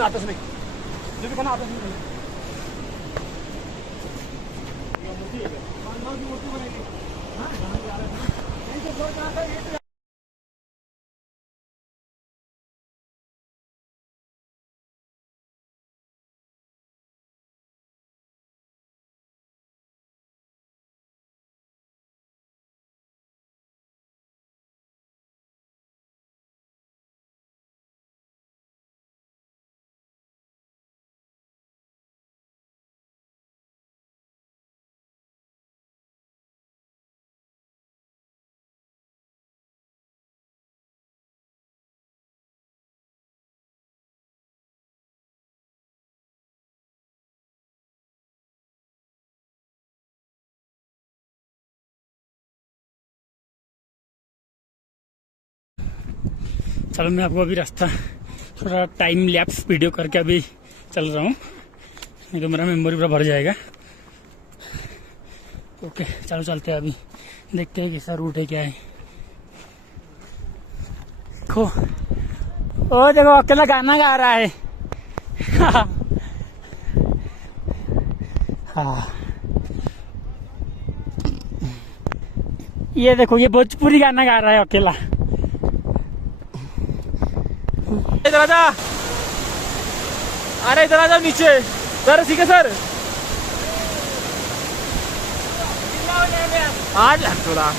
आताच नाही जो भी खाना आताच नाही चलो मैं आपको अभी रास्ता थोड़ा टाइम लैप्स वीडियो करके अभी चल रहा हूँ, नहीं तो मेरा मेमोरी पूरा भर जाएगा। ओके चलो चलते हैं, अभी देखते हैं कैसा रूट है क्या है। देखो ओ देखो अकेला गाना गा रहा है। हाँ ये देखो ये भोजपुरी गाना गा रहा है अकेला। इधर आजा, अरे इधर आजा नीचे सर, ठीक है सर आज थोड़ा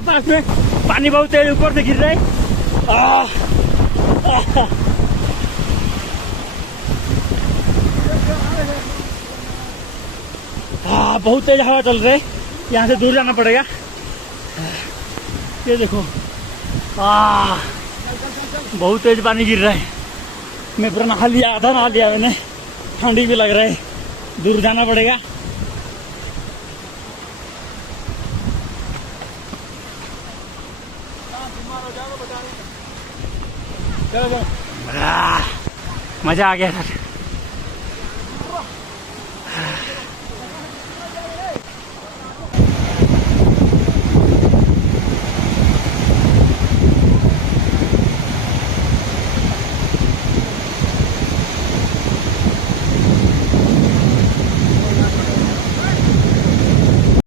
पास में पानी बहुत तेज ऊपर से गिर रहा है। बहुत तेज हवा चल रही है, यहाँ से दूर जाना पड़ेगा। ये देखो बहुत तेज पानी गिर रहा है। मैं पूरा नहा लिया, आधा नहा लिया मैंने, ठंडी भी लग रहा है, दूर जाना पड़ेगा। मजा आ गया सर।